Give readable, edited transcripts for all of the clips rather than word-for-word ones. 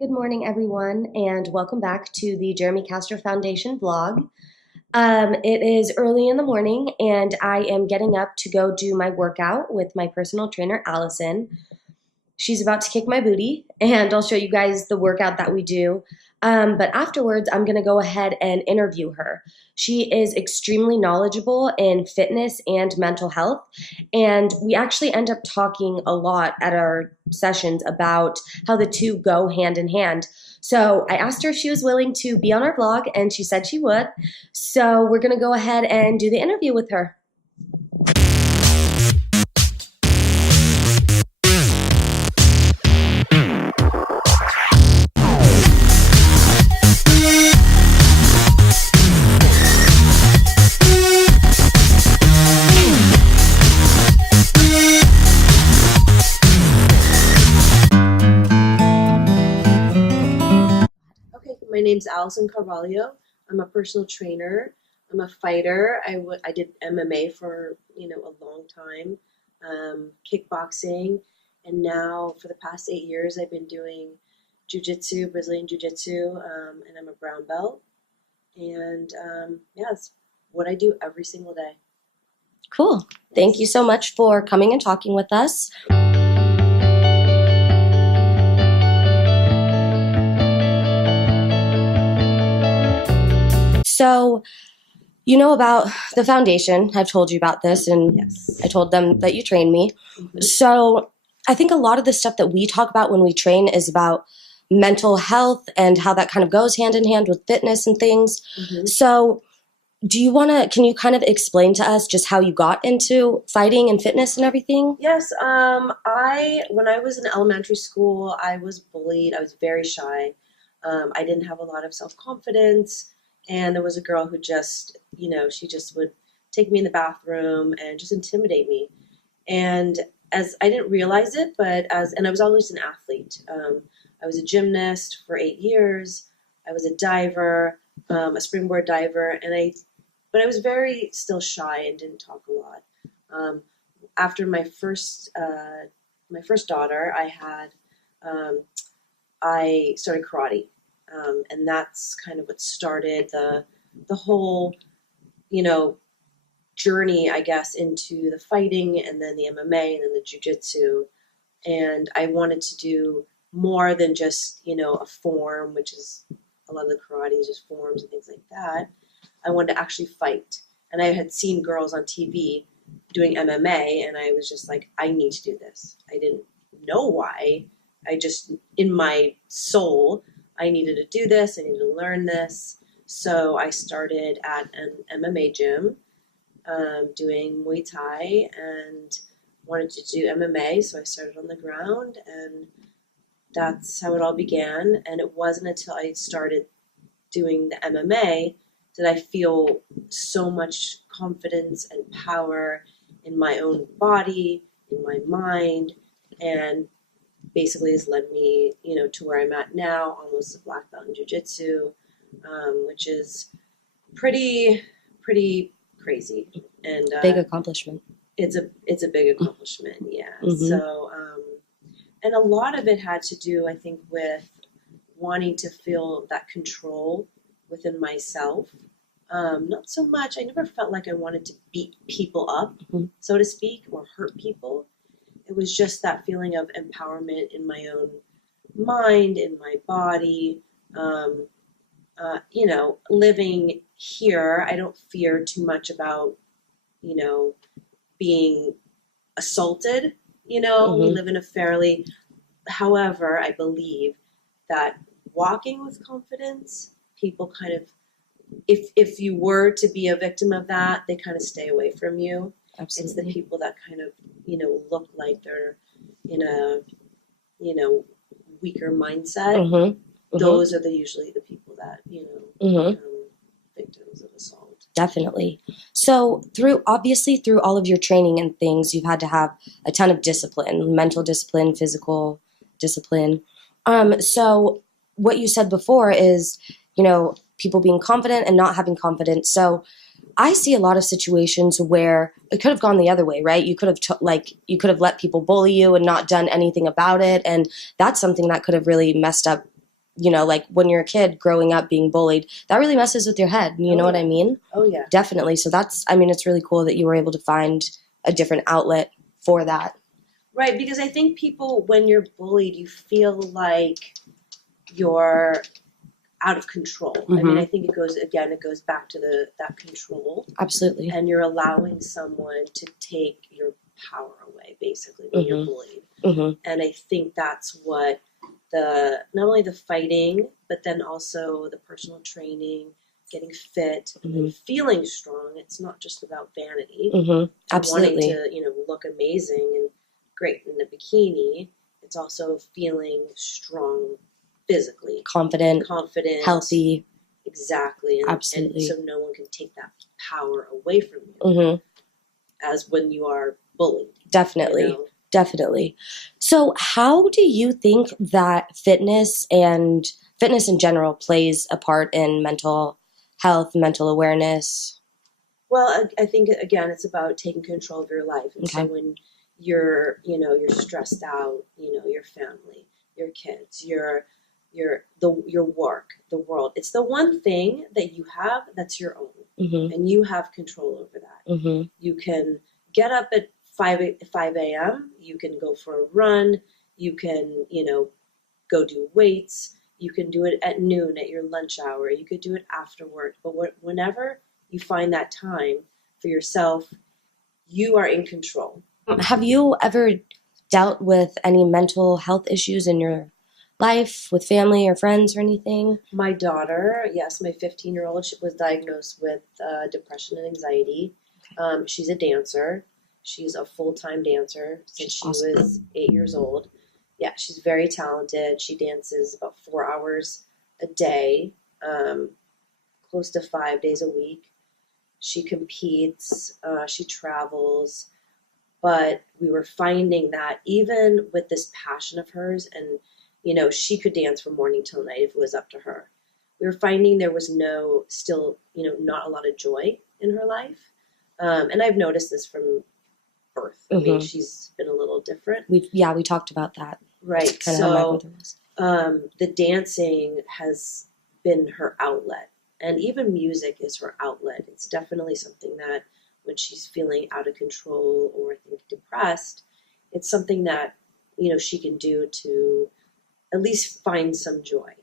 Good morning, everyone, and welcome back to the Jeremy Castro Foundation vlog. It is early in the morning, and I am getting up to go do my workout with my personal trainer, Allison. She's about to kick my booty, and I'll show you guys the workout that we do. But afterwards, I'm going to go ahead and interview her. She is extremely knowledgeable in fitness and mental health, and we actually end up talking a lot at our sessions about how the two go hand in hand. So I asked her if she was willing to be on our vlog, and she said she would. So we're going to go ahead and do the interview with her. My name's Allison Carvalho. I'm a personal trainer. I'm a fighter. I did MMA for a long time, kickboxing, and now for the past 8 years I've been doing jiu-jitsu, Brazilian jiu-jitsu, and I'm a brown belt. And yeah, it's what I do every single day. Cool. Thank you so much for coming and talking with us. So, you know about the foundation. I've told you about this, and Yes. I told them that you trained me. Mm-hmm. So I think a lot of the stuff that we talk about when we train is about mental health and how that kind of goes hand in hand with fitness and things. Mm-hmm. So can you kind of explain to us just how you got into fighting and fitness and everything? Yes. When I was in elementary school, I was bullied. I was very shy. I didn't have a lot of self-confidence. And there was a girl who just, she just would take me in the bathroom and just intimidate me. And as I didn't realize it, and I was always an athlete. I was a gymnast for 8 years. I was a diver, a springboard diver, but I was very still shy and didn't talk a lot. After my first daughter, I started karate. And that's kind of what started the whole, journey, I guess, into the fighting and then the MMA and then the jiu-jitsu. And I wanted to do more than just, a form, which is a lot of the karate is just forms and things like that. I wanted to actually fight. And I had seen girls on TV doing MMA, and I was just like, I need to do this. I didn't know why. I just, in my soul, I needed to do this. I needed to learn this. So I started at an MMA gym doing Muay Thai and wanted to do MMA. So I started on the ground, and that's how it all began. And it wasn't until I started doing the MMA that I feel so much confidence and power in my own body, in my mind, and basically has led me, to where I'm at now, almost a black belt in jiu-jitsu, which is pretty crazy and Big accomplishment. It's a big accomplishment, yeah. Mm-hmm. So, and a lot of it had to do, I think, with wanting to feel that control within myself. Not so much. I never felt like I wanted to beat people up, mm-hmm. so to speak, or hurt people. It was just that feeling of empowerment in my own mind, in my body. Living here, I don't fear too much about, being assaulted. Mm-hmm. We live in however, I believe that walking with confidence, people kind of, if you were to be a victim of that, they kind of stay away from you. Absolutely. It's the people that kind of, look like they're in a, weaker mindset. Mm-hmm. Mm-hmm. Those are usually the people that, mm-hmm. become victims of assault. Definitely. So through all of your training and things, you've had to have a ton of discipline, mental discipline, physical discipline. So what you said before is, people being confident and not having confidence. So I see a lot of situations where it could have gone the other way, right? You could have let people bully you and not done anything about it, and that's something that could have really messed up you know, like when you're a kid growing up being bullied, that really messes with your head. You know what I mean? Oh, yeah. Definitely. So that's, I mean, it's really cool that you were able to find a different outlet for that. Right, because I think people, when you're bullied, you feel like you're out of control. I mean, I think it goes back to that control. Absolutely. And you're allowing someone to take your power away, basically, when you're bullied. And I think that's what not only the fighting, but then also the personal training, getting fit, and then feeling strong. It's not just about vanity. Absolutely. Wanting to, look amazing and great in a bikini. It's also feeling strong physically. Confident. Healthy. Exactly. Absolutely. And so no one can take that power away from you as when you are bullied. Definitely. You know? Definitely. So how do you think that fitness in general plays a part in mental health, mental awareness? Well, I think, again, it's about taking control of your life. And so when you're stressed out, your family, your kids, your work, the world, it's the one thing that you have that's your own. And you have control over that. You can get up at 5 a.m., you can go for a run, you can, go do weights, you can do it at noon at your lunch hour, you could do it after work. But whenever you find that time for yourself, you are in control. Have you ever dealt with any mental health issues in your life with family or friends or anything? My daughter, yes, my 15-year-old, she was diagnosed with depression and anxiety. She's a dancer. She's a full-time dancer since she was 8 years old. Yeah, she's very talented. She dances about 4 hours a day, close to 5 days a week. She competes, she travels, but we were finding that even with this passion of hers, and she could dance from morning till night if it was up to her. We were finding there was not a lot of joy in her life, and I've noticed this from birth. I mean, she's been a little different. We talked about that. Right. Kind of how my brother was. The dancing has been her outlet. And even music is her outlet. It's definitely something that when she's feeling out of control or I think depressed, it's something that, she can do to at least find some joy.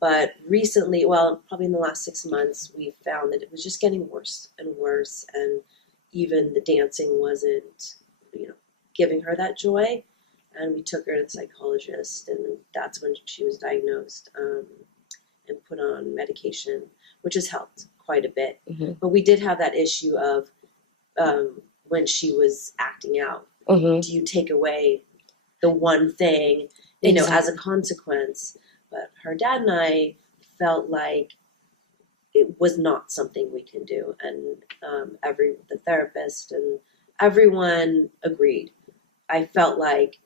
But recently, well, probably in the last 6 months, we found that it was just getting worse and worse. And even the dancing wasn't, giving her that joy. And we took her to the psychologist, and that's when she was diagnosed and put on medication, which has helped quite a bit. But we did have that issue of when she was acting out. Do you take away the one thing, as a consequence? But her dad and I felt like it was not something we can do. And the therapist and everyone agreed. I felt like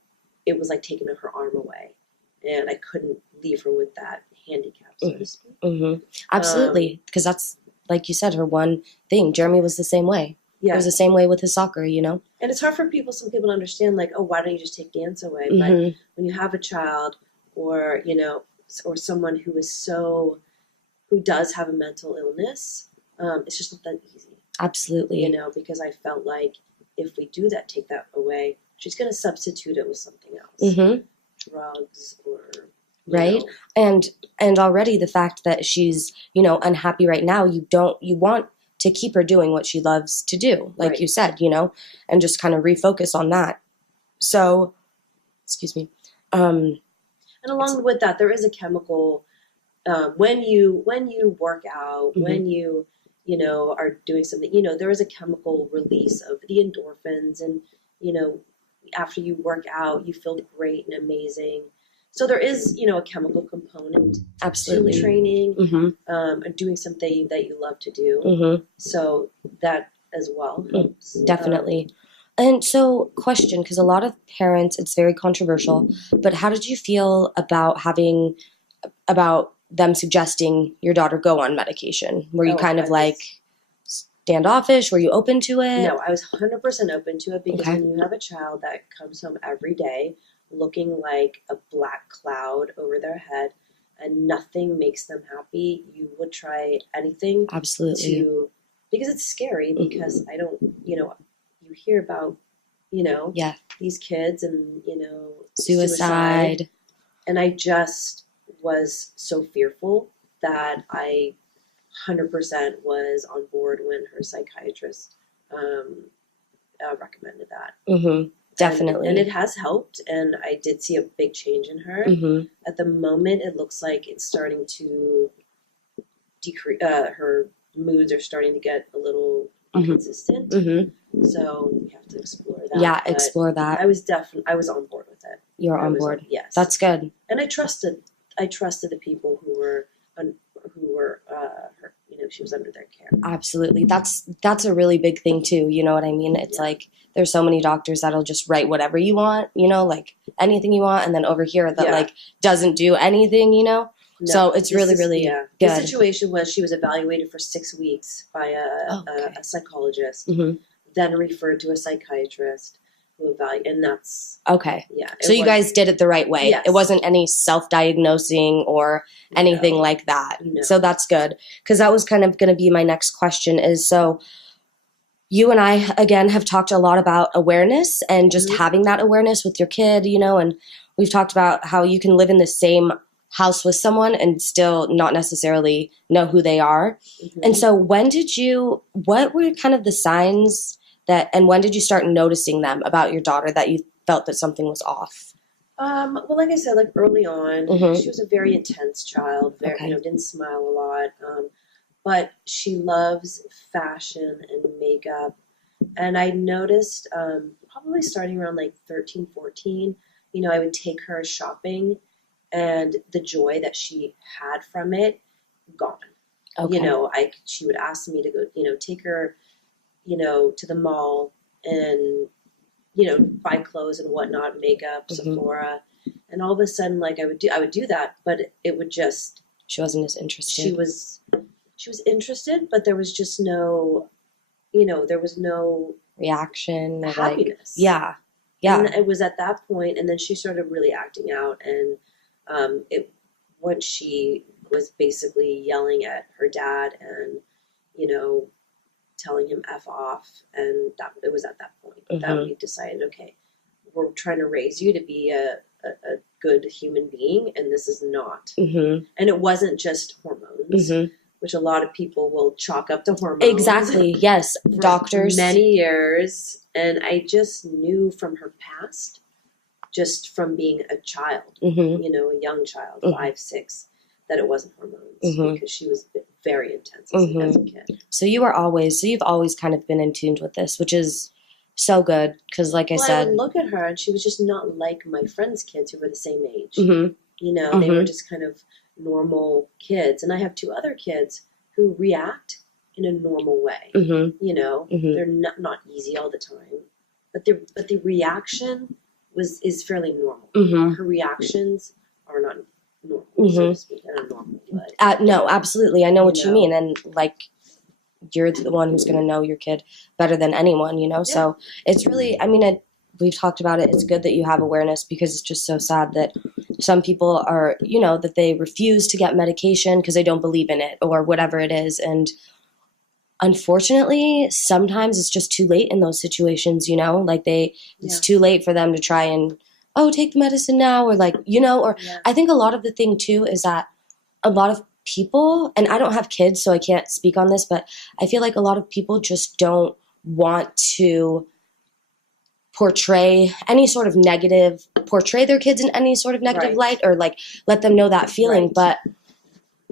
it was like taking her arm away, and I couldn't leave her with that handicap, so to speak. Absolutely, because that's, like you said, her one thing. Jeremy was the same way. Yeah. It was the same way with his soccer, And it's hard for some people to understand, like, oh, why don't you just take dance away? But when you have a child or, or someone who does have a mental illness, it's just not that easy. Absolutely. Because I felt like if we do that, take that away, she's going to substitute it with something else. Drugs or... Right. And already the fact that she's, unhappy right now, you want to keep her doing what she loves to do, like you said, and just kind of refocus on that. So, excuse me. And along with that, there is a chemical, when you work out, when you are doing something, there is a chemical release of the endorphins, and, after you work out, you feel great and amazing. So there is, a chemical component Absolutely. to training, and doing something that you love to do. So that as well helps. Definitely. And so, question, because a lot of parents, it's very controversial, but how did you feel about them suggesting your daughter go on medication? Were you kind of standoffish? Were you open to it? No, I was 100% open to it, because when you have a child that comes home every day looking like a black cloud over their head, and nothing makes them happy, you would try anything Absolutely. to, because it's scary, because I don't, you hear about, Yeah. these kids and, Suicide. and I just was so fearful that I 100% was on board when her psychiatrist recommended that. Mm-hmm. Definitely. And it has helped, and I did see a big change in her. Mm-hmm. At the moment, it looks like it's starting to decrease. Her moods are starting to get a little inconsistent. Mm-hmm. So we have to explore that. Yeah, explore that. I was on board with it. You're on board. Yes, that's good. And I trusted the people who were her. She was under their care. Absolutely. That's a really big thing too. You know what I mean? It's like there's so many doctors that'll just write whatever you want, like anything you want, and then over here that like doesn't do anything, No, so it's really good. The situation was she was evaluated for 6 weeks by a psychologist, then referred to a psychiatrist who evaluated, and that's okay. Yeah. So you guys did it the right way. Yes. It wasn't any self-diagnosing or anything like that. No. So that's good, because that was kind of going to be my next question. Is so you and I again have talked a lot about awareness and just having that awareness with your kid, and we've talked about how you can live in the same house with someone and still not necessarily know who they are. And so what were kind of the signs and when did you start noticing them about your daughter that you felt that something was off? Well, like I said, like early on, she was a very intense child, didn't smile a lot, but she loves fashion and makeup. And I noticed probably starting around like 13, 14, I would take her shopping, and the joy that she had from it, gone. Okay. She would ask me to go, take her, to the mall and, buy clothes and whatnot, makeup, Sephora. And all of a sudden, like I would do that, but it would just. She wasn't as interested. She was interested, but there was just no, there was no reaction or happiness. Yeah. And it was at that point, and then she started really acting out, and when she was basically yelling at her dad and, telling him F off, and it was at that point that we decided, okay, we're trying to raise you to be a good human being, and this is not. And it wasn't just hormones, which a lot of people will chalk up to hormones. Exactly, yes. Doctors. Many years, and I just knew from her past, just from being a child, a young child, 5, 6, that it wasn't hormones, because she was very intense as a kid. So you've always kind of been in tune with this, which is so good, because like I said, I would look at her and she was just not like my friends' kids who were the same age. They were just kind of normal kids, and I have 2 other kids who react in a normal way. They're not easy all the time, but the reaction is fairly normal. Her reactions are not normal, so to speak. Not normal, but, no, absolutely. I know what you mean, and like you're the one who's going to know your kid better than anyone, So it's really, we've talked about it. It's good that you have awareness, because it's just so sad that some people are, that they refuse to get medication because they don't believe in it or whatever it is. And unfortunately, sometimes it's just too late in those situations, it's too late for them to try and, take the medicine now, or I think a lot of the thing too is that a lot of people, and I don't have kids, so I can't speak on this, but I feel like a lot of people just don't want to portray their kids in any sort of negative light, or let them know that feeling. But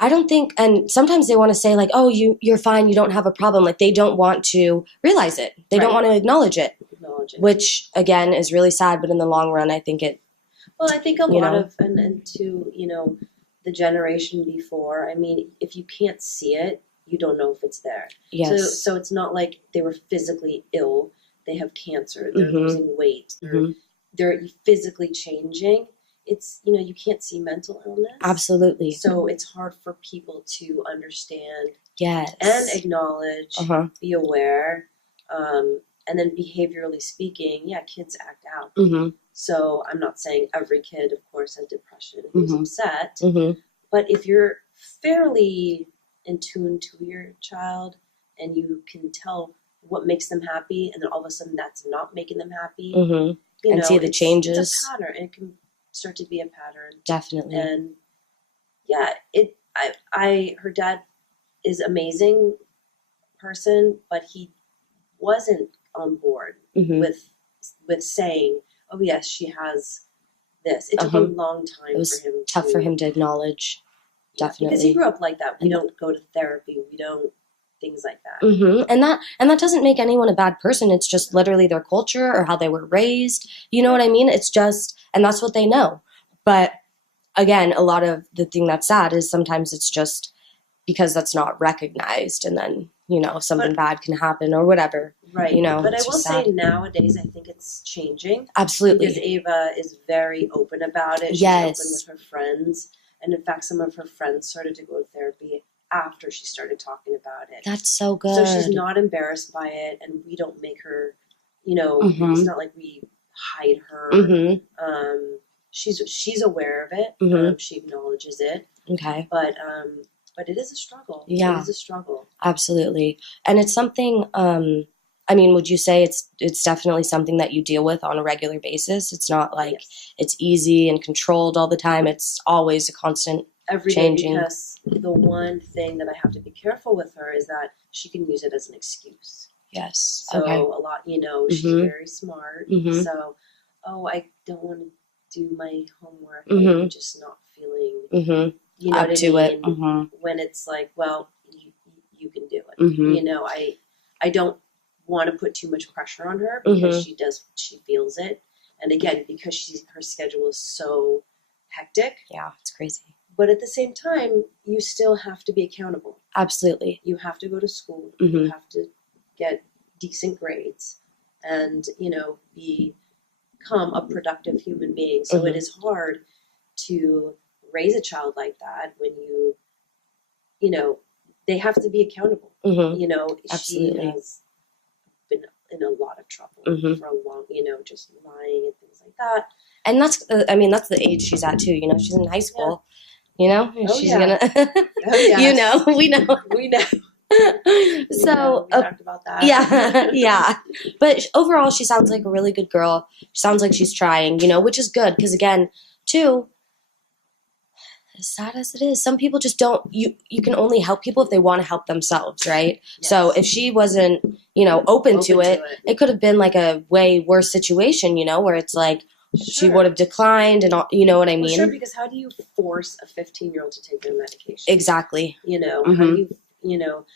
I don't think, and sometimes they want to say oh, you're fine, you don't have a problem. They don't want to realize it. They don't want to acknowledge it, which again is really sad. But in the long run, I think it. Well, I think a lot of, and to, the generation before, if you can't see it, you don't know if it's there. Yes. So it's not like they were physically ill. They have cancer. They're losing weight. They're physically changing. It's, you can't see mental illness. Absolutely. So it's hard for people to understand. Yes. And acknowledge, be aware, and then behaviorally speaking, kids act out. So I'm not saying every kid, of course, has depression and is upset, But if you're fairly in tune to your child and you can tell what makes them happy, and then all of a sudden that's not making them happy, Mm-hmm. you And know, see the changes. It's a pattern, and it can start to be a pattern. Definitely. And yeah, her dad is amazing person, but he wasn't on board Mm-hmm. with saying, "Oh yes, she has this." It took a long time. It was for him tough for him to acknowledge. Yeah, Definitely, because he grew up like that. We don't go to therapy. We don't things like that. Mm-hmm. And that doesn't make anyone a bad person. It's just literally their culture or how they were raised. You know what I mean? It's just, and that's what they know. But again, a lot of the thing that's sad is sometimes it's just because that's not recognized, and then something bad can happen or whatever. Right. But I will say sad. nowadays I think it's changing. Absolutely. Because Ava is very open about it. She's open with her friends. And in fact, some of her friends started to go to therapy after she started talking about it. That's so good. So she's not embarrassed by it, and we don't make her, it's not like we hide her. Mm-hmm. She's aware of it. Mm-hmm. She acknowledges it. Okay. But it is a struggle. Yeah. It is a struggle. Absolutely. And it's something, would you say it's definitely something that you deal with on a regular basis? It's not like it's easy and controlled all the time. It's always a constant every changing. Day, because the one thing that I have to be careful with her is that she can use it as an excuse. Yes. So okay. a lot, she's very smart. Mm-hmm. So, I don't want to do my homework. Mm-hmm. I'm just not feeling, mm-hmm. Up what to I it. mean? Mm-hmm. When it's like, well, you can do it. Mm-hmm. I don't want to put too much pressure on her because she feels it. And again, because her schedule is so hectic. Yeah, it's crazy. But at the same time, you still have to be accountable. Absolutely. You have to go to school. Mm-hmm. You have to get decent grades and, become a productive human being. So it is hard to raise a child like that when they have to be accountable. Absolutely. She has been in a lot of trouble for a long, just lying and things like that. And that's the age she's at too. She's in high school. She's gonna. We know. We know. So we talked about that. Yeah. But overall, she sounds like a really good girl. She sounds like she's trying. Which is good because again, too. As sad as it is, some people just don't. You can only help people if they want to help themselves, right? Yes. So if she wasn't, open to it could have been like a way worse situation, where it's like. Sure. She would have declined, and all, you know what I mean? Well, sure, because how do you force a 15-year-old to take their medication? Exactly. How do you,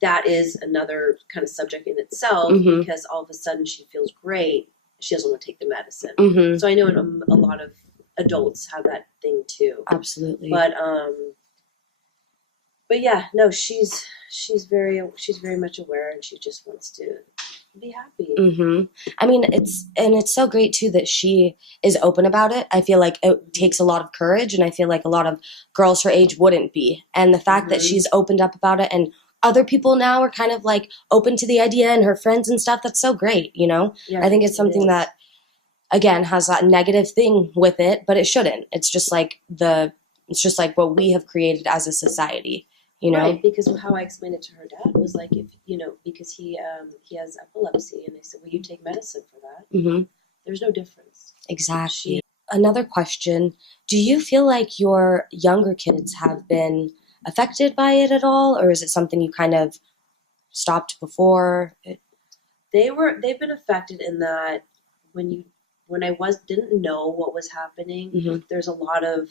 that is another kind of subject in itself because all of a sudden she feels great. She doesn't want to take the medicine. So I know a lot of adults have that thing too. Absolutely. But yeah, no, she's very much aware, and she just wants to be happy. It's so great too that she is open about it. I feel like it takes a lot of courage, and I feel like a lot of girls her age wouldn't be. And the fact that she's opened up about it, and other people now are kind of like open to the idea, and her friends and stuff, that's so great, Yeah, I think it's something that again has that negative thing with it, but it shouldn't. It's just like what we have created as a society. Right, because how I explained it to her dad was like, if because he has epilepsy, and I said, well, you take medicine for that. There's no difference. Exactly. Another question: do you feel like your younger kids have been affected by it at all, or is it something you kind of stopped before? They've been affected in that when I didn't know what was happening, there's a lot of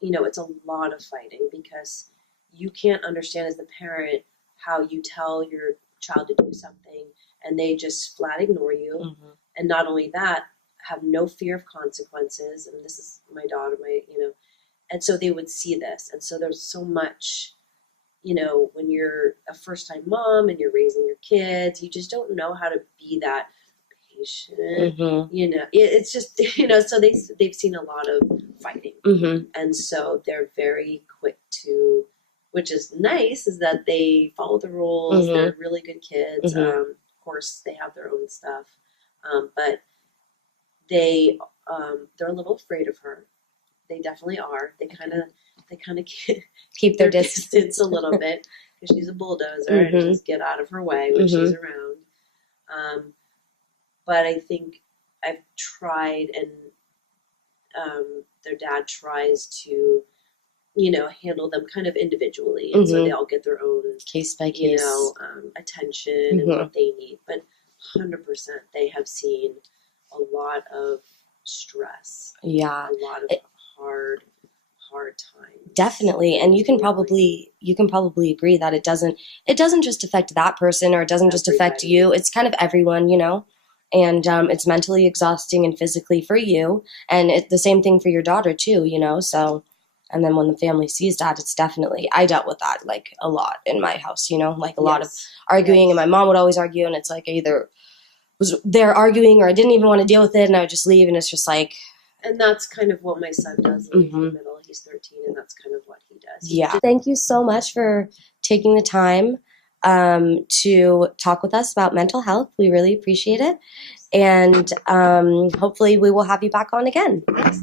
it's a lot of fighting because you can't understand as the parent how you tell your child to do something and they just flat ignore you. And not only that, have no fear of consequences. And this is my daughter, and so they would see this. And so there's so much, when you're a first time mom and you're raising your kids, you just don't know how to be that patient. It's just, so they've seen a lot of fighting. And so they're very quick to, which is nice, is that they follow the rules. They're really good kids. Of course, they have their own stuff, but they're a little afraid of her. They definitely are. They kind of they kind of Keep their distance. distance a little bit because she's a bulldozer and just get out of her way when she's around. But I think I've tried, and their dad tries to, handle them kind of individually, and so they all get their own case by case, attention and what they need. But 100%, they have seen a lot of stress. Yeah, a lot of hard times. Definitely, and you can probably agree that it doesn't just affect that person, or it doesn't just affect you. It's kind of everyone, and it's mentally exhausting and physically for you, and it's the same thing for your daughter too, So, and then when the family sees that, it's definitely, I dealt with that like a lot in my house, like a lot of arguing, and my mom would always argue, and it's like I either was there arguing or I didn't even want to deal with it, and I would just leave, and it's just like. And that's kind of what my son does in the middle. He's 13, and that's kind of what he does. Yeah. Thank you so much for taking the time to talk with us about mental health. We really appreciate it. And hopefully we will have you back on again. Yes.